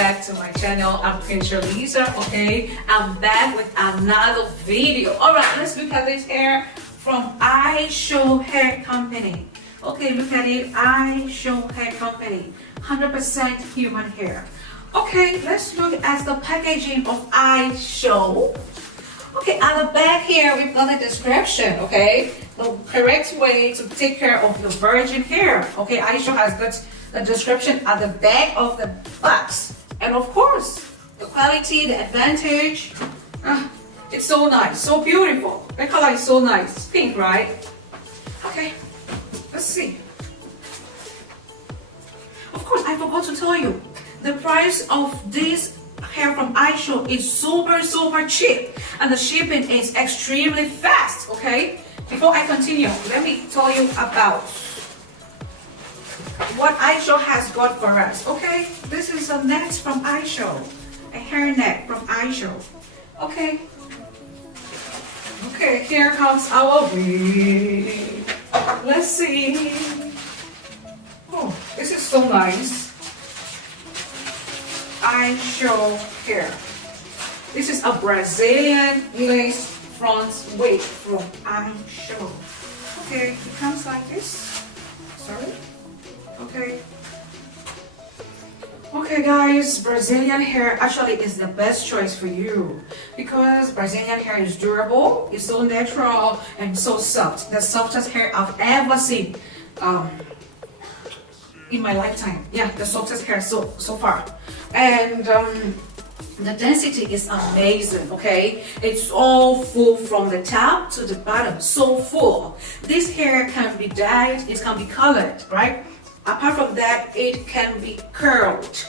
back to my channel. I'm Prince Lisa. Okay, I'm back with another video. All right, let's look at this hair from ISHOW Hair Company. Okay, look at it. ISHOW Hair Company, 100% human hair. Okay, let's look at the packaging of ISHOW. Okay, at the back here we've got a description. Okay, the correct way to take care of your virgin hair. Okay, ISHOW has got the description at the back of the box, and of course the quality, the advantage. It's so nice, so beautiful. The color is so nice. It's pink, right? Okay, let's see. Of course, I forgot to tell you, the price of this hair from ISHOW is super cheap, and the shipping is extremely fast. Okay, before I continue, let me tell you about what ISHOW has got for us. Okay, this is a net from ISHOW, a hair net from ISHOW. Okay, here comes our wig. Let's see. Oh, this is so nice. ISHOW hair. This is a Brazilian lace front wig from ISHOW. Okay, it comes like this. Sorry. Okay guys, Brazilian hair actually is the best choice for you, because Brazilian hair is durable, it's so natural and so soft. The softest hair I've ever seen in my lifetime. Yeah, the softest hair so far. And the density is amazing. Okay, it's all full from the top to the bottom, so full. This hair can be dyed, it can be colored, right? Apart from that, it can be curled.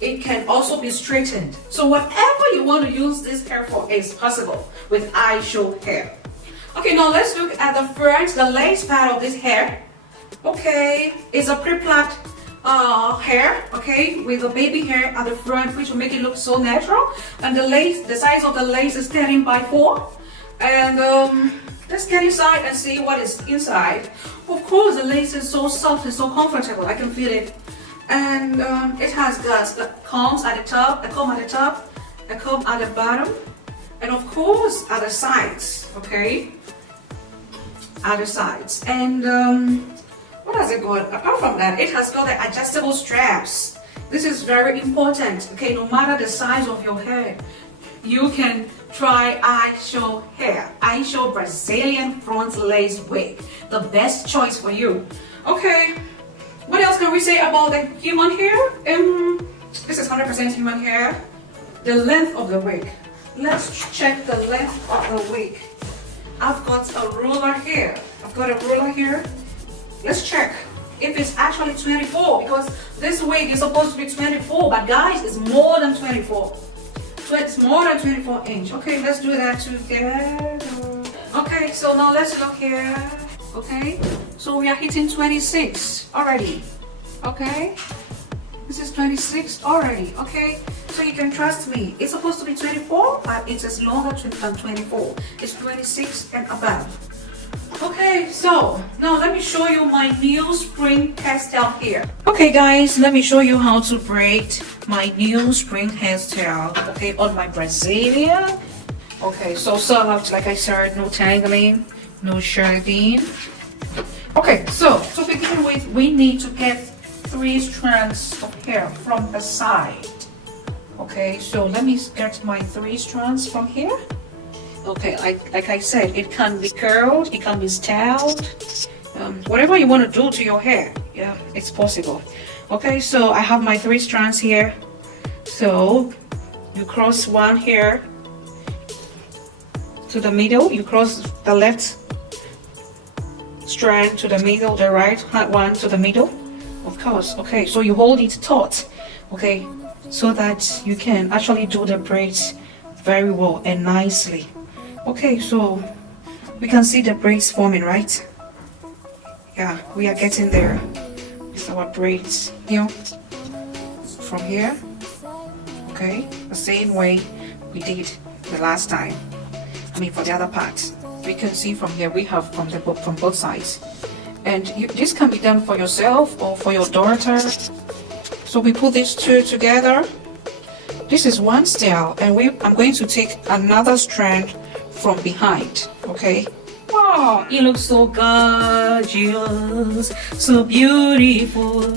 It can also be straightened. So whatever you want to use this hair for is possible with ISHOW hair. Okay, now let's look at the front, the lace part of this hair. Okay, it's a pre-plucked hair, okay, with a baby hair at the front, which will make it look so natural. And the lace, the size of the lace is 13 by 4. And let's get inside and see what is inside. Of course, the lace is so soft and so comfortable. I can feel it. And it has got the combs at the top, a comb at the top, a comb at the bottom, and of course at the sides. Okay, at the sides. And what has it got? Apart from that, it has got the adjustable straps. This is very important. Okay, no matter the size of your hair, you can try ISHOW hair. ISHOW Brazilian front lace wig, the best choice for you. Okay, what else can we say about the human hair? This is 100% human hair. The length of the wig. Let's check the length of the wig. I've got a ruler here. Let's check if it's actually 24, because this wig is supposed to be 24, but guys, it's more than 24. So it's more than 24 inch. Okay, let's do that together. Okay, so now let's look here. Okay, so we are hitting 26 already. Okay, this is 26 already. Okay, so you can trust me. It's supposed to be 24, but it is longer than 24. It's 26 and above. Okay, so now let me show you my new spring hairstyle here. Okay guys, let me show you how to braid my new spring hairstyle. Okay, on my Brazilian. Okay, so soft, like I said, no tangling, no shredding. Okay, so to begin with, we need to get 3 strands of hair from the side. Okay, so let me get my 3 strands from here. Okay, like I said, it can be curled, it can be styled, whatever you want to do to your hair, yeah, it's possible. Okay, so I have my 3 strands here. So you cross one here to the middle, you cross the left strand to the middle, the right one to the middle, of course. Okay, so you hold it taut, okay, so that you can actually do the braids very well and nicely. Okay, so we can see the braids forming, right? Yeah, we are getting there with our braids, you know, from here. Okay, the same way we did the last time. I mean, for the other part, we can see from here we have from both sides. And this can be done for yourself or for your daughter. So we put these two together This is one style, and I'm going to take another strand from behind, okay? Oh, it looks so gorgeous, so beautiful.